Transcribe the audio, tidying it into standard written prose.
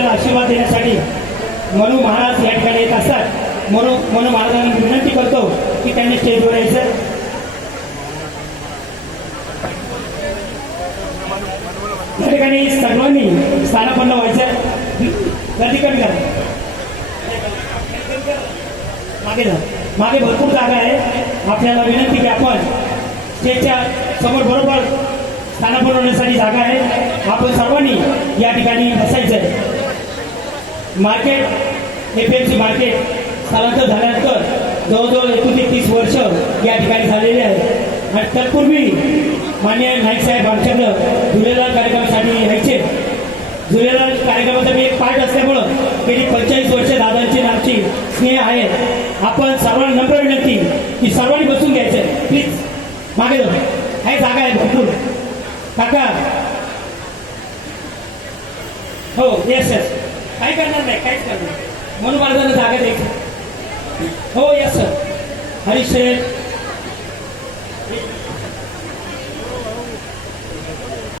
आपल्याला आशीर्वाद देण्यासाठी मनू महाराज या ठिकाणी येत असतात. मनू महाराजांना विनंती करतो की त्यांनी स्टेजवर यायचं. या ठिकाणी सर्वांनी स्थानापन्न व्हायचं. गर्दी कमी करा. मागे जा. मागे भरपूर जागा आहे. आपल्याला विनंती की आपण स्टेजच्या समोर बरोबर स्थानापन्न होण्यासाठी जागा आहे. आपण सर्वांनी या ठिकाणी बसायचं. मार्केट एपीएमसी मार्केट स्थलांतर झाल्यानंतर जवळजवळ 29 वर्ष या ठिकाणी झालेले आहे आणि तत्पूर्वी मान्य नाईक साहेब आमच्याकडं झुलेलाल कार्यक्रमासाठी यायचे. झुलेलाल कार्यक्रमाचा मी एक पार्ट असल्यामुळं गेली 45 वर्ष दादांची आमची स्नेह आहे. आपण सर्वांना नम्र विनंती की सर्वांनी बसून घ्यायचं प्लीज. मागे जाऊ. काही जागा आहे भरपूर. काका हो येस येस काही करणार नाही काहीच करणार. म्हणून मला त्यांना जागा द्यायची. हो येस सर. हरीश शेठ